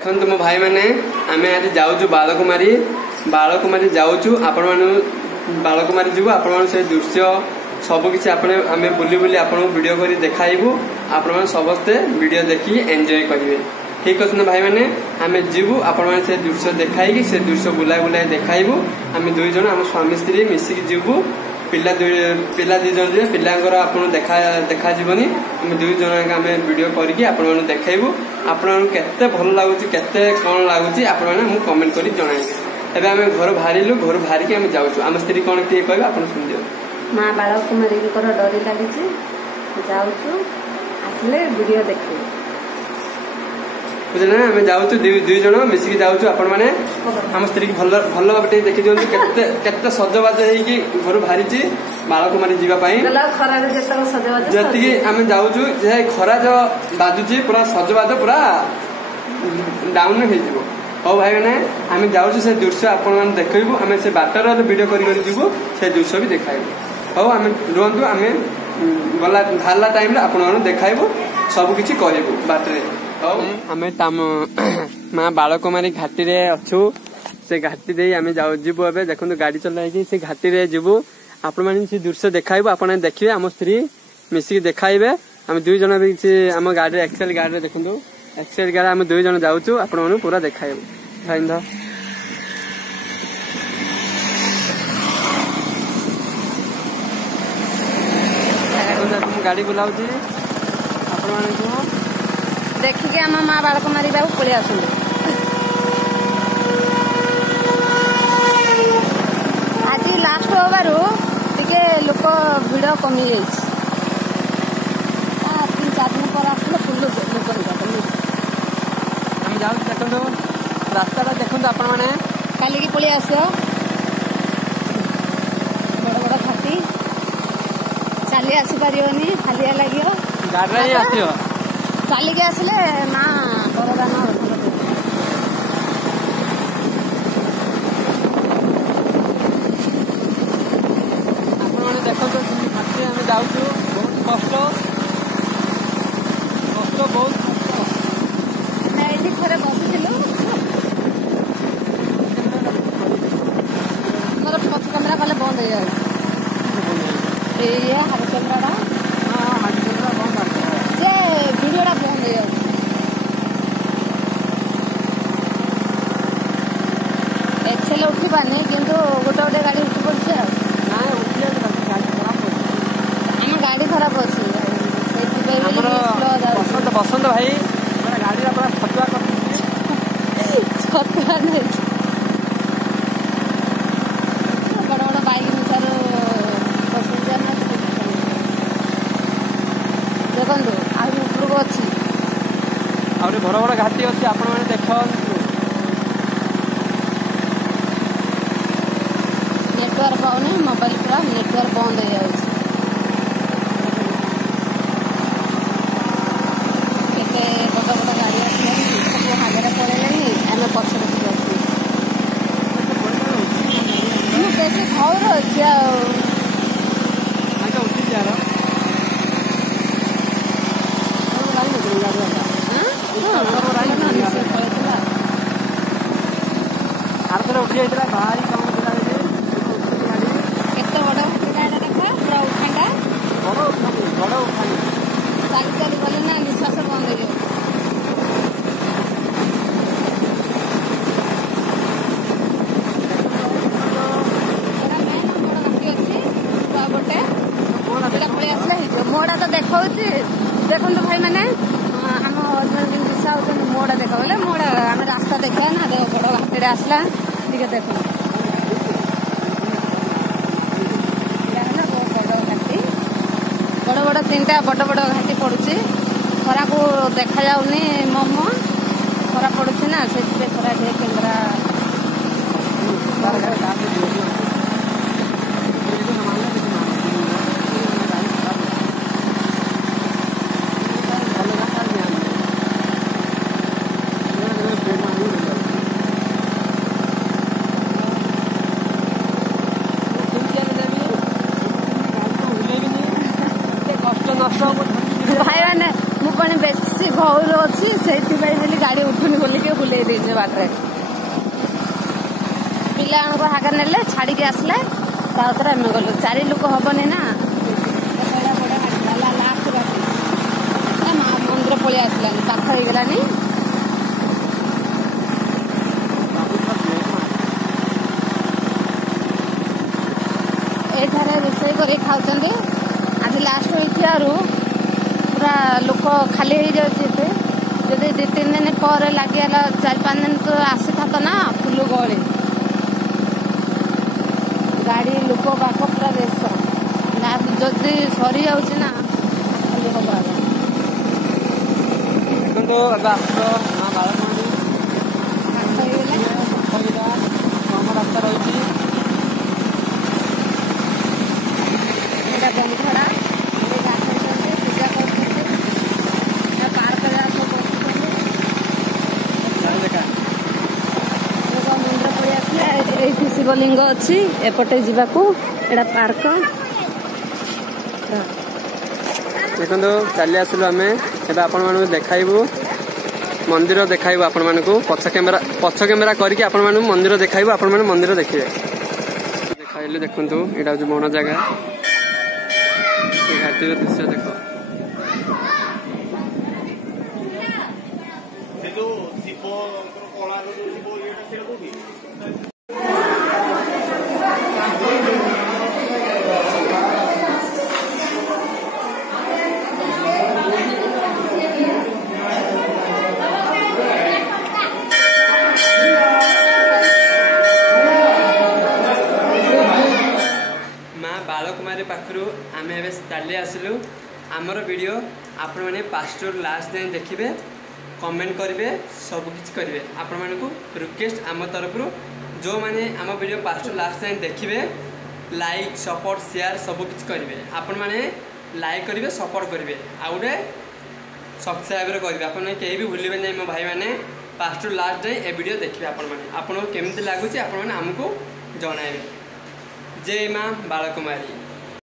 देखो मो भाई मैंने आम आज जाऊँ बालकुमारी जाऊँ आपण बालकुमारी जीव आपण से दृश्य सबकि आम बुली बुली आपको वीडियो कर देखाइबू आपण समस्ते वीडियो देखी एंजॉय करेंगे। ठीक अच्छे ना भाई मैंने आम जीवु आपण से दृश्य देखाई से दृश्य बुलाई बुलाई देखाइबू आम दुई जन आम स्वामी स्त्री मिसिकी जीवु पिला दी जन पिलांकर आपन देखा जीवनी आम दुई जन आम वीडियो करके आपण देखाइबू आपण केते भल लगुच केते कौन लगुच आपण मु कमेंट कर जणाइबे। एबे आम घर बाहरिलु घर बाहरिकी आम जाऊँ आम स्त्री कौन किए कह आप शुण दियो। माँ बालकुमारी डरी लगी जाऊँ आसले वीडियो देखे बुझे ना आम जाऊँ दुई जन मिसिकी जाऊँ आपण मैंने आम स्त्री की भल भल भाव देखी दिखाँ केते सजबाज होगी घर बाहरी बालकुमारी जावाई जी आम जाऊँ खरा जो बाजुची पूरा सजबाज पूरा डाउन हो। हाँ भाई मैंने आम जाऊँ से दृश्य आपण देखू आम से बाटर वीडियो करूँ से दृश्य भी देखाइबू। हाँ आम रुहतु आम गला बाहर टाइम आपण देखाइबू सबकि करूँ बाटरे। आम माँ बालकुमारी घाटी रे अच्छु से घाटी दे आम जीवु ए देखो गाड़ी चलाई से घाटी रे जीवु आपण मैंने से दृश्य देखाइबू आपण देखिए आम स्त्री मिसिकी देखाइबे आम दुई जन भी आम गाड़ी एक्सेल गाड़ी देखो एक्सेल गाड़ी आम दुई जन जाऊँ आपण पूरा देखाइबू। गाड़ी बुलाऊ आपण देखिए आम माँ बालकुमारी बाबू पलि आस आज लास्ट हबारू टे लोक भिड़ कमी जाइए 3-4 दिन पर आसले फुल लोक आम जाऊँ देखो रास्ता देखो आपण मैंने काली पलि आस बड़ बड़ घाटी चली आसीपार हालिया लगे गाड़ी आस चलिके आसले ना बरदान आपने देखो घाटी आम जाऊँ बहुत कष्ट बहुत ये थे बसलु मोर पछ कैमेरा कले बंद हो जाए हाथ कैमेरा वीडियोटा बंद हो एक्सेल उठी पानी किंतु गोटे गोटे गाड़ी उठी पड़े आम गाड़ी खराब अच्छी बसंत भाई गाड़ी पूरा छतुआ छतुआ नहीं बड़ बड़ बाइक मिसार देखो उपरको अच्छी आहुरी बड़ बड़ घाटी अच्छी आपण मैंने देख नेटवर्क पाऊनी मोबाइल पूरा नेटवर्क बंद हो जाए केते बड़ बड़ गाड़ी सब आगे पड़े आम पछे बेसी घर अच्छी उठी जाता भारी कम केते बड़ गाड़ी देखा पूरा उठाणा बड़ उठाणी चली चली गले ना निश्वास बंद हो मोड़ा तो देखा देखो भाई मैंने आम हजबैंड दिशा होती मोड़ा देख बोले मोड़ा आम रास्ता देखा ना देख बड़ घाटे आसला टे देख बड़ बड़ 3टा बड़ बड़ घाटी पड़ुची खरा को देखा जाऊनी मोमो खरा पड़ुची ना से खरा कैमेरा भाई मैंने मुझे बेसी भौर अच्छी से गाड़ी उठुनी बोलिके बुले ଦେଇଛେ ବାଟରେ ପିଲାମାନଙ୍କୁ ହାଗା ନେଲେ ଛାଡ଼ିକି ଆସିଲେ ତାପରେ ଆମେ ଗଲୁ 4 ଲୋକ ହବନି ନା ଲାଷ୍ଟ ବାଟ ମନ୍ଦିର ପଳେଇ ଆସିଲାନି ପାଖ ହେଇଗଲାନି ଏଠାରେ ରୋଷେଇ କରି ଖାଉଛନ୍ତି ଆଜି ଲାଷ୍ଟ ହେଇଥିବାରୁ ପୁରା ଲୋକ ଖାଲି ହେଇଯାଉଛି ଏତେ ଯଦି 2-3 ଦିନ ପରେ ଲାଗିଗଲା 4-5 ଦିନ ତ ଆସିଥାନ୍ତା ନା ଫୁଲ ଗହଳି ଗାଡ଼ି ଲୋକ ବାକ ପୁରା ବେଶ ନା ଯଦି ସରିଯାଉଛି ନା ଖାଲି ହବ ଆଗ ଦେଖନ୍ତୁ ଏବେ ଆସ ମା ବାଳକୁମାରୀ ପାଖ ହେଇଗଲା କମ ରାସ୍ତା ରହିଛି ଏଇଟା ବନ୍ଧଡ଼ା ଗାଧଉଛନ୍ତି ପୂଜା କରୁଛନ୍ତି ପାର୍କରେ ଆସ ବସୁଛନ୍ତି ମନ୍ଦିର ପଳେଇ ଆସିଲେ ଏଇଠି ଶିବଲିଙ୍ଗ ଅଛି ଏପଟେ ଯିବାକୁ ଏଇଟା ପାର୍କ ଦେଖନ୍ତୁ ଚାଲି ଆସିଲୁ ଆମେ ଏବେ ଆପଣମାନଙ୍କୁ ଦେଖାଇବୁ ମନ୍ଦିର ଦେଖାଇବୁ ଆପଣମାନଙ୍କୁ ପଛ କ୍ୟାମେରା କରିକି ଆପଣମାନଙ୍କୁ ମନ୍ଦିର ଦେଖାଇବୁ ଆପଣମାନେ ମନ୍ଦିର ଦେଖିବେ ଦେଖାଇଲୁ ଦେଖନ୍ତୁ ଏଇଟା ହେଉଛି ବଣ ଜାଗା ଘାଟିର ଦୃଶ୍ୟ ଦେଖ बालकुमारी पाखु आम ए चली आसिलु आमर वीडियो आपण मैंने पास्टर लास्ट जाए देखिए कमेंट करेंगे सबकि करेंगे आपण मानक रिक्वेस्ट आम तरफ जो मैंने आम वीडियो पास्टर लास्ट जाए देखिए लाइक सपोर्ट शेयर सबकि करेंगे आपण मैंने लाइक करेंगे सपोर्ट करेंगे आउ गए सब्सक्राइब करेंगे आप कहीं भी भूलें नहीं मो भाई मैंने पास्टर लास्ट जाए ए वीडियो देखिए आपको केमती लगुच आमको जनइबे जय माँ बालकुमारी।